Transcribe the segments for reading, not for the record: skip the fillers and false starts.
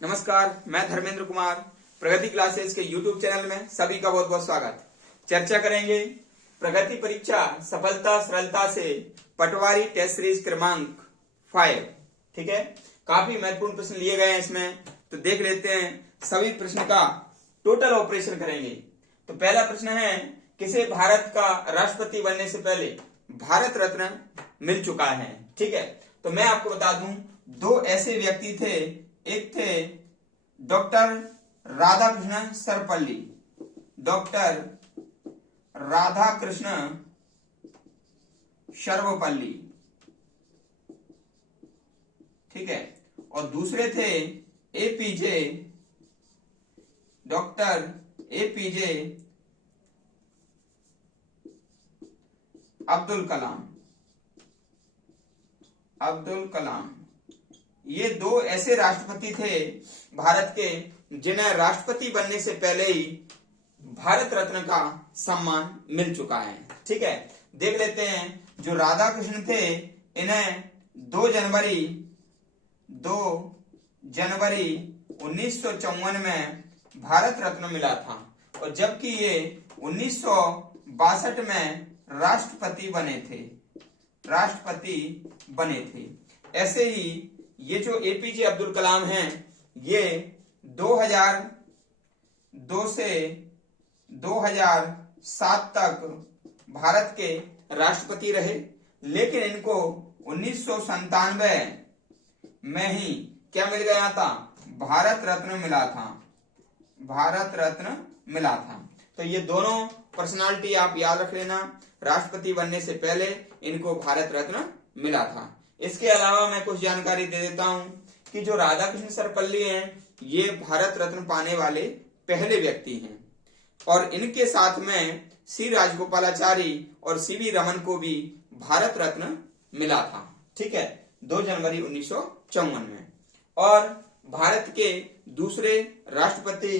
नमस्कार, मैं धर्मेंद्र कुमार। प्रगति क्लासेस के YouTube चैनल में सभी का बहुत बहुत स्वागत। चर्चा करेंगे प्रगति परीक्षा सफलता सरलता से पटवारी टेस्ट सीरीज क्रमांक 5। ठीक है, काफी महत्वपूर्ण प्रश्न लिए गए हैं इसमें, तो देख लेते हैं। सभी प्रश्न का टोटल ऑपरेशन करेंगे। तो पहला प्रश्न है, किसे भारत का राष्ट्रपति बनने से पहले भारत रत्न मिल चुका है। ठीक है, तो मैं आपको बता दूं, दो ऐसे व्यक्ति थे। एक थे डॉक्टर राधाकृष्ण सर्वपल्ली, डॉक्टर राधाकृष्ण सर्वपल्ली। ठीक है, और दूसरे थे APJ, doctor APJ Abdul Kalam. Abdul Kalam ये दो ऐसे राष्ट्रपति थे भारत के, जिन्हें राष्ट्रपति बनने से पहले ही भारत रत्न का सम्मान मिल चुका है। ठीक है, देख लेते हैं। जो राधाकृष्ण थे, इन्हें 2 जनवरी 1954 में भारत रत्न मिला था, और जबकि ये 1962 में राष्ट्रपति बने थे। ऐसे ही ये जो एपीजे अब्दुल कलाम हैं, ये 2002 से 2007 तक भारत के राष्ट्रपति रहे, लेकिन इनको 1997 में ही क्या मिल गया था? भारत रत्न मिला था। तो ये दोनों पर्सनालिटी आप याद रख लेना। राष्ट्रपति बनने से पहले इनको भारत रत्न मिला था। इसके अलावा मैं कुछ जानकारी दे देता हूं कि जो राधाकृष्ण सर्वपल्ली हैं, ये भारत रत्न पाने वाले पहले व्यक्ति हैं, और इनके साथ में सी राजगोपालाचारी और सीवी रमन को भी भारत रत्न मिला था। ठीक है, 2 जनवरी 1954 में। और भारत के दूसरे राष्ट्रपति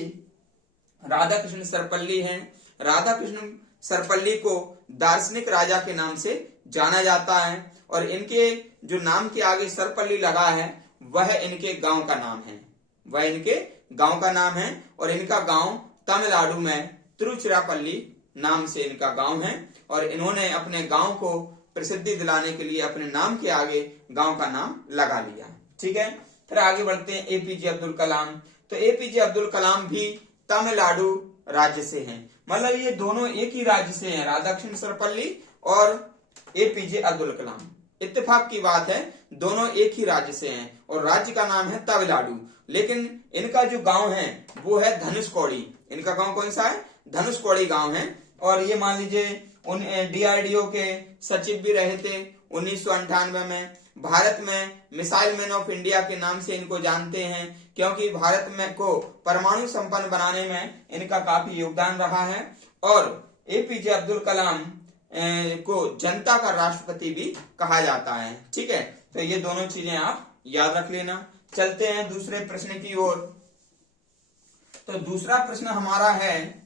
राधाकृष्ण सर्वपल्ली हैं। राधाकृष्ण सर्वपल्ली को दार्शनिक राजा के नाम से जाना जाता है, और इनके जो नाम के आगे सर्वपल्ली लगा है, वह इनके गांव का नाम है। और इनका गांव तमिलनाडु में तिरुचिरापल्ली नाम से इनका गांव है, और इन्होंने अपने गांव को प्रसिद्धि दिलाने के लिए अपने नाम के आगे गांव का नाम लगा लिया। ठीक है, फिर आगे बढ़ते हैं। एपीजे अब्दुल कलाम। तो एपीजे अब्दुल कलाम भी तमिलनाडु राज्य से हैं, मतलब ये दोनों एक ही राज्य से हैं, राधाकृष्ण सर्वपल्ली और एपीजे अब्दुल कलाम। इत्तेफाक की बात है, दोनों एक ही राज्य से हैं, और राज्य का नाम है तमिलनाडु, लेकिन इनका जो गांव है वो है धनुषकोडी। इनका गांव कौन सा है? धनुषकोडी गांव है। और ये मान लीजिए उन डीआरडीओ के सचिव भी रहे थे 1998 में। भारत में मिसाइल मैन ऑफ इंडिया के नाम से इनको जानते हैं, क्योंकि भारत में को परमाणु संपन्न बनाने में इनका काफी योगदान रहा है। और एपीजे अब्दुल कलाम को जनता का राष्ट्रपति भी कहा जाता है। ठीक है, तो ये दोनों चीजें आप याद रख लेना। चलते हैं दूसरे प्रश्न की ओर। तो दूसरा प्रश्न हमारा है,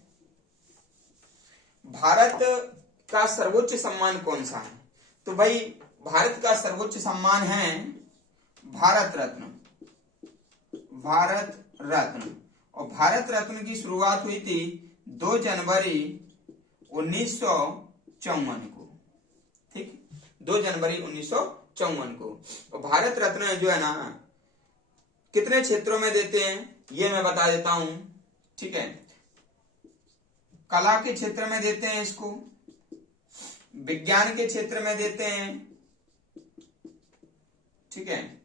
भारत का सर्वोच्च सम्मान कौन सा है? तो भाई, भारत का सर्वोच्च सम्मान है भारत रत्न। और भारत रत्न की शुरुआत हुई थी 2 जनवरी 1954 को। ठीक, 2 जनवरी 1954 को। और भारत रत्न जो है ना, कितने क्षेत्रों में देते हैं ये मैं बता देता हूं। ठीक है, कला के क्षेत्र में देते हैं इसको, विज्ञान के क्षेत्र में देते हैं, ठीक है,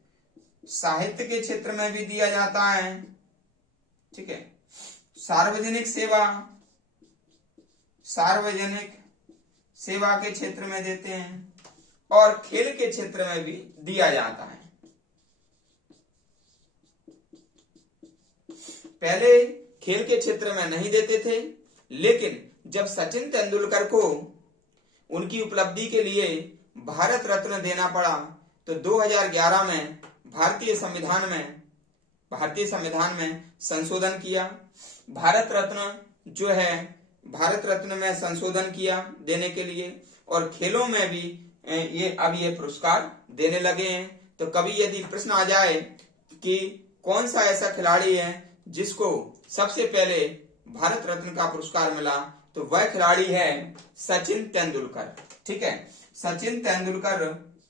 साहित्य के क्षेत्र में भी दिया जाता है, ठीक है, सार्वजनिक सेवा के क्षेत्र में देते हैं, और खेल के क्षेत्र में भी दिया जाता है। पहले खेल के क्षेत्र में नहीं देते थे, लेकिन जब सचिन तेंदुलकर को उनकी उपलब्धि के लिए भारत रत्न देना पड़ा, तो 2011 में भारतीय संविधान में संशोधन किया। भारत रत्न में संशोधन किया देने के लिए, और खेलों में भी ये पुरस्कार देने लगे हैं। तो कभी यदि प्रश्न आ जाए कि कौन सा ऐसा खिलाड़ी है जिसको सबसे पहले भारत रत्न का पुरस्कार मिला, तो वह खिलाड़ी है सचिन तेंदुलकर। ठीक है, सचिन तेंदुलकर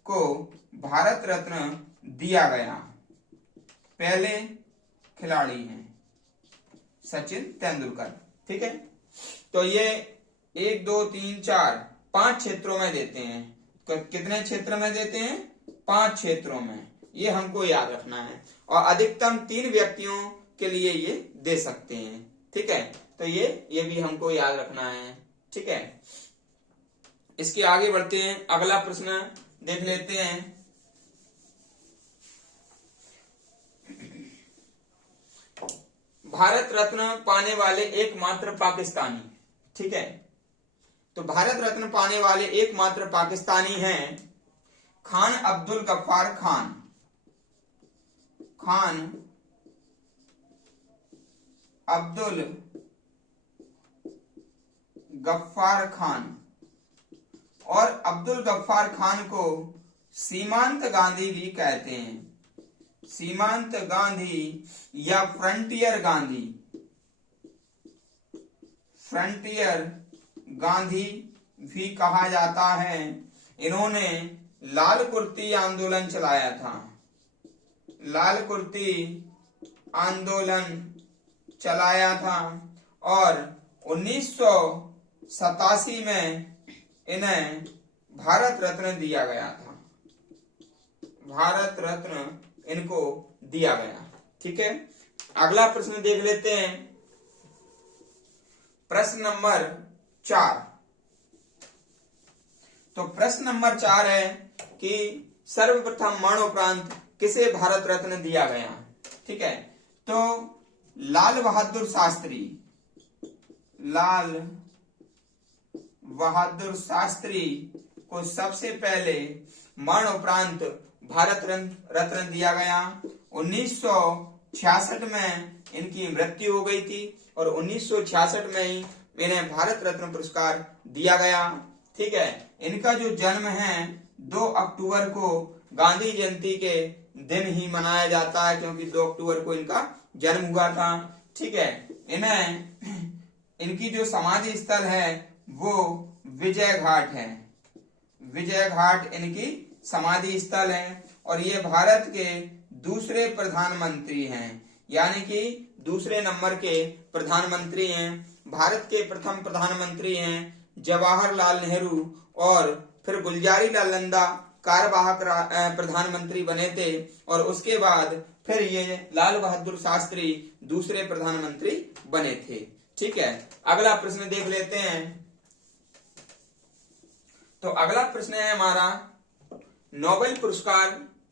को भारत रत्न दिया गया, पहले खिलाड़ी हैं सचिन तेंदुलकर। ठीक है, तो ये 1 2 3 4 5 क्षेत्रों में देते हैं। कितने क्षेत्र में देते हैं? 5 क्षेत्रों में, ये हमको याद रखना है। और अधिकतम 3 व्यक्तियों के लिए ये दे सकते हैं। ठीक है, तो ये भी हमको याद रखना है। ठीक है, इसके आगे बढ़ते हैं, अगला प्रश्न देख लेते हैं। भारत रत्न पाने वाले एकमात्र पाकिस्तानी। ठीक है, तो भारत रत्न पाने वाले एकमात्र पाकिस्तानी हैं खान अब्दुल गफ्फार खान। खान अब्दुल गफ्फार खान। और अब्दुल गफ्फार खान को सीमांत गांधी भी कहते हैं। सीमांत गांधी या फ्रंटियर गांधी, फ्रंटियर गांधी भी कहा जाता है। इन्होंने लाल कुर्ती आंदोलन चलाया था। लाल कुर्ती आंदोलन चलाया था और 1987 में इन्हें भारत रत्न दिया गया था। भारत रत्न इनको दिया गया। ठीक है, अगला प्रश्न देख लेते हैं, प्रश्न नंबर 4। तो प्रश्न नंबर 4 है कि सर्वप्रथम मरणोपरांत किसे भारत रत्न दिया गया। ठीक है, तो लाल बहादुर शास्त्री, लाल बहादुर शास्त्री को सबसे पहले मरणोपरांत भारत रत्न दिया गया। 1966 में इनकी मृत्यु हो गई थी और 1966 में ही इन्हें भारत रत्न पुरस्कार दिया गया। ठीक है, इनका जो जन्म है 2 अक्टूबर को गांधी जयंती के दिन ही मनाया जाता है, क्योंकि 2 अक्टूबर को इनका जन्म हुआ था। ठीक है, इनकी जो समाधि स्थल है वो विजय घाट है। विजय घाट इनकी समाधि स्थल है और ये भारत के दूसरे प्रधानमंत्री हैं, यानी कि दूसरे नंबर के प्रधानमंत्री हैं। भारत के प्रथम प्रधानमंत्री हैं जवाहरलाल नेहरू और फिर गुलजारीलाल नंदा कार्यवाहक प्रधानमंत्री बने थे और उसके बाद फिर ये लाल बहादुर शास्त्री दूसरे प्रधानमंत्री बने थे। ठीक है, अगला प्रश्न देख लेते हैं। तो अगला प्रश्न है हमारा, नोबेल पुरस्कार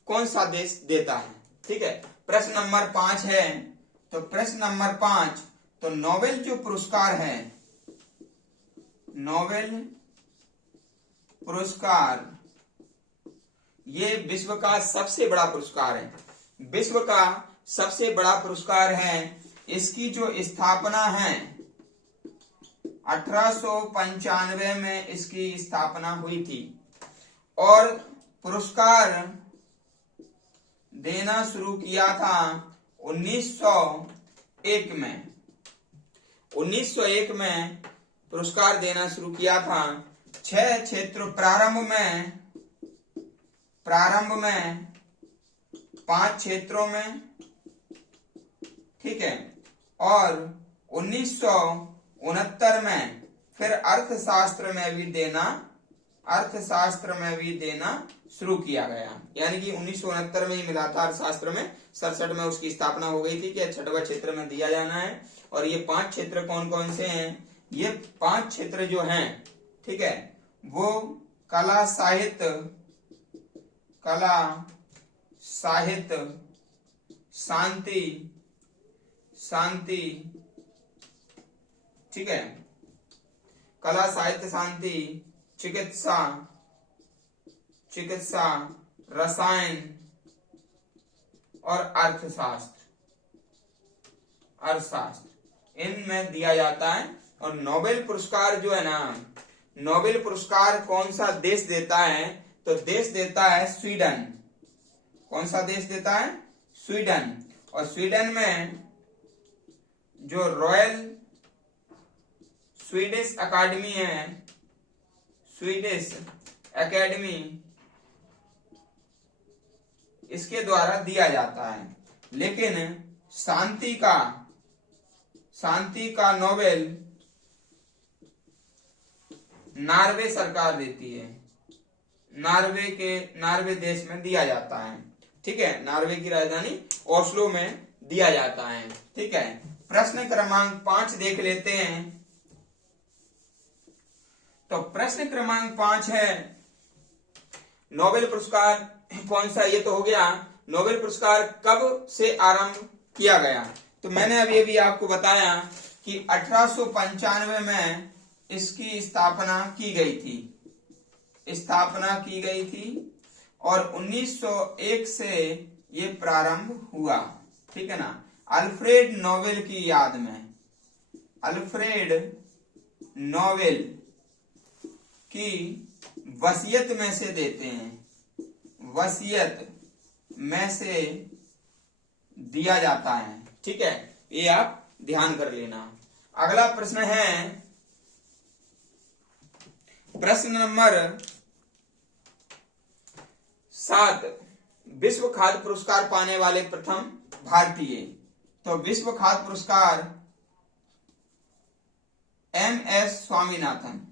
कौन सा देश देता है। ठीक है, प्रश्न नंबर 5 है। तो प्रश्न नंबर 5, तो नोबेल जो पुरस्कार है, नोबेल पुरस्कार ये विश्व का सबसे बड़ा पुरस्कार है। विश्व का सबसे बड़ा पुरस्कार है। इसकी जो स्थापना है 1895 में इसकी स्थापना हुई थी और पुरस्कार देना शुरू किया था 1901 में। 1901 में पुरस्कार देना शुरू किया था। 6 क्षेत्र, प्रारंभ में 5 क्षेत्रों में। ठीक है, और 1969 में फिर अर्थशास्त्र में भी देना शुरू किया गया, यानी कि 1969 में ही मिला था अर्थशास्त्र में। 67 में उसकी स्थापना हो गई थी कि 6वां क्षेत्र में दिया जाना है। और ये 5 क्षेत्र कौन कौन से हैं? ये 5 क्षेत्र जो हैं, ठीक है, वो कला साहित्य शांति, ठीक है, कला साहित्य शांति, चिकित्सा, रसायन और अर्थशास्त्र इनमें दिया जाता है। और नोबेल पुरस्कार जो है ना, नोबेल पुरस्कार कौन सा देश देता है? तो देश देता है स्वीडन। कौन सा देश देता है? स्वीडन। और स्वीडन में जो रॉयल स्वीडिश अकादमी है, स्वीडिश एकेडमी, इसके द्वारा दिया जाता है। लेकिन शांति का नोबेल नॉर्वे सरकार देती है, नॉर्वे देश में दिया जाता है। ठीक है, नॉर्वे की राजधानी ओस्लो में दिया जाता है। ठीक है, प्रश्न क्रमांक 5 देख लेते हैं। तो प्रश्न क्रमांक 5 है, नोबेल पुरस्कार कौन सा, ये तो हो गया। नोबेल पुरस्कार कब से आरंभ किया गया? तो मैंने अभी आपको बताया कि 1895 में इसकी स्थापना की गई थी और 1901 से ये प्रारंभ हुआ। ठीक है ना, अल्फ्रेड नोबेल की याद में, अल्फ्रेड नोबेल की वसीयत में से देते हैं, वसीयत में से दिया जाता है। ठीक है, ये आप ध्यान कर लेना। अगला प्रश्न है प्रश्न नंबर 7, विश्व खाद्य पुरस्कार पाने वाले प्रथम भारतीय। तो विश्व खाद्य पुरस्कार एमएस स्वामीनाथन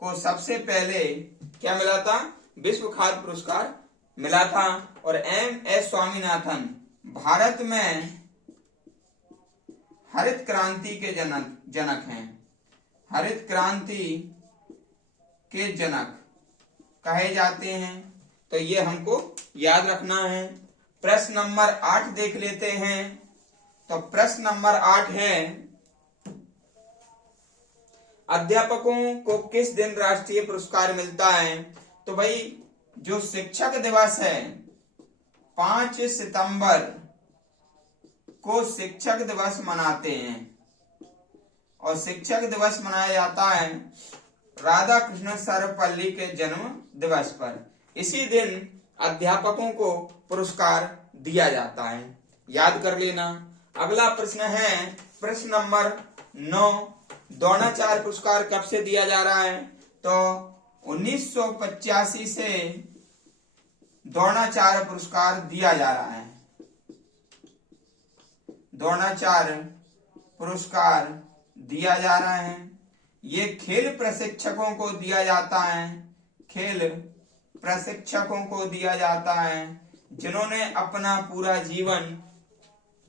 को सबसे पहले क्या मिला था? विश्व खाद्य पुरस्कार मिला था। और एमएस स्वामीनाथन भारत में हरित क्रांति के जनक हैं, हरित क्रांति के जनक कहे जाते हैं। तो ये हमको याद रखना है। प्रश्न नंबर 8 देख लेते हैं। तो प्रश्न नंबर 8 है, अध्यापकों को किस दिन राष्ट्रीय पुरस्कार मिलता है? तो भाई जो शिक्षक दिवस है 5 सितंबर को शिक्षक दिवस मनाते हैं और शिक्षक दिवस मनाया जाता है राधा कृष्ण सर्वपल्ली के जन्म दिवस पर। इसी दिन अध्यापकों को पुरस्कार दिया जाता है, याद कर लेना। अगला प्रश्न है प्रश्न नंबर 9, द्रोणाचार्य पुरस्कार कब से दिया जा रहा है? तो 1985 से द्रोणाचार्य पुरस्कार दिया जा रहा है। द्रोणाचार्य पुरस्कार दिया जा रहा है। ये खेल प्रशिक्षकों को दिया जाता है, खेल प्रशिक्षकों को दिया जाता है जिन्होंने अपना पूरा जीवन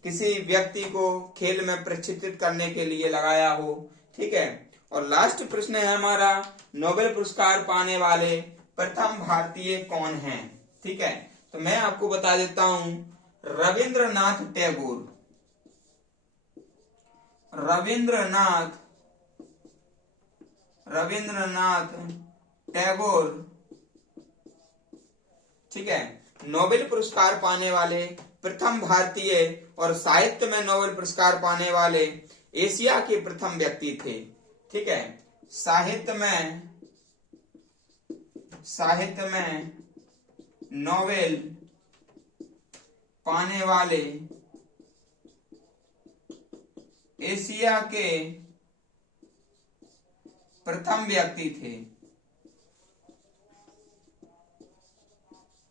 किसी व्यक्ति को खेल में प्रशिक्षित करने के लिए लगाया हो। ठीक है, और लास्ट प्रश्न है हमारा, नोबेल पुरस्कार पाने वाले प्रथम भारतीय कौन हैं? ठीक है, तो मैं आपको बता देता हूं, रविंद्रनाथ टैगोर। रविंद्रनाथ टैगोर, ठीक है, नोबेल पुरस्कार पाने वाले प्रथम भारतीय और साहित्य में नोबेल पुरस्कार पाने वाले एशिया के प्रथम व्यक्ति थे। ठीक है, साहित्य में नोबेल पाने वाले एशिया के प्रथम व्यक्ति थे।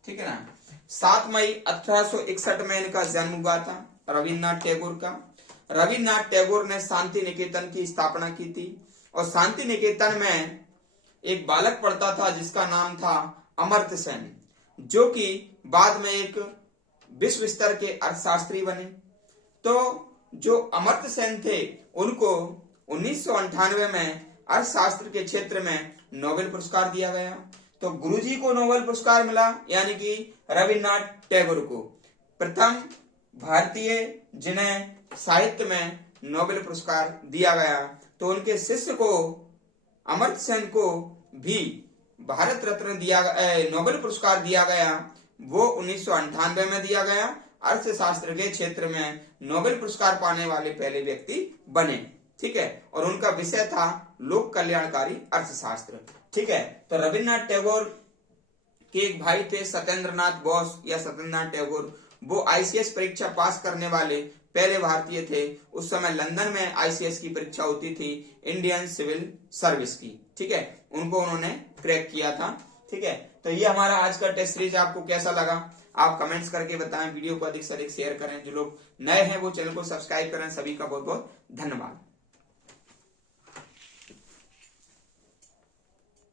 ठीक है ना, 7 मई 1861 में इनका जन्म हुआ था, रविन्द्रनाथ टैगोर का। रविन्द्रनाथ टैगोर ने शांति निकेतन की स्थापना की थी और शांति निकेतन में एक बालक पढ़ता था जिसका नाम था अमर्त्य सेन, जो कि बाद में एक विश्व स्तर के अर्थशास्त्री बने। तो जो अमर्त्य सेन थे उनको 1998 में अर्थशास्त्र के क्षेत्र में नोबेल पुरस्कार दिया गया। तो गुरुजी को नोबेल पुरस्कार मिला, यानी कि रविन्द्रनाथ टैगोर को, प्रथम भारतीय जिन्हें साहित्य में नोबेल पुरस्कार दिया गया। तो उनके शिष्य को अमर्त्य सेन को भी भारत रत्न दिया, नोबेल पुरस्कार दिया गया। वो 1998 में दिया गया। अर्थशास्त्र के क्षेत्र में नोबेल पुरस्कार पाने वाले पहले व्यक्ति बने। ठीक है, और उनका विषय था लोक कल्याणकारी अर्थशास्त्र। ठीक है, तो रविन्द्रनाथ टैगोर कि एक भाई थे सत्येंद्रनाथ बोस या सत्येंद्रनाथ टैगोर, वो आईसीएस परीक्षा पास करने वाले पहले भारतीय थे। उस समय लंदन में आईसीएस की परीक्षा होती थी, इंडियन सिविल सर्विस की, ठीक है, उनको उन्होंने क्रैक किया था, ठीक है। तो ये हमारा आज का टेस्ट सीरीज आपको कैसा लगा आप कमेंट्स करके बताएं, वीडियो को अधिक से अधिक शेयर करें, जो लोग नए हैं वो चैनल को सब्सक्राइब करें। सभी का बहुत बहुत धन्यवाद।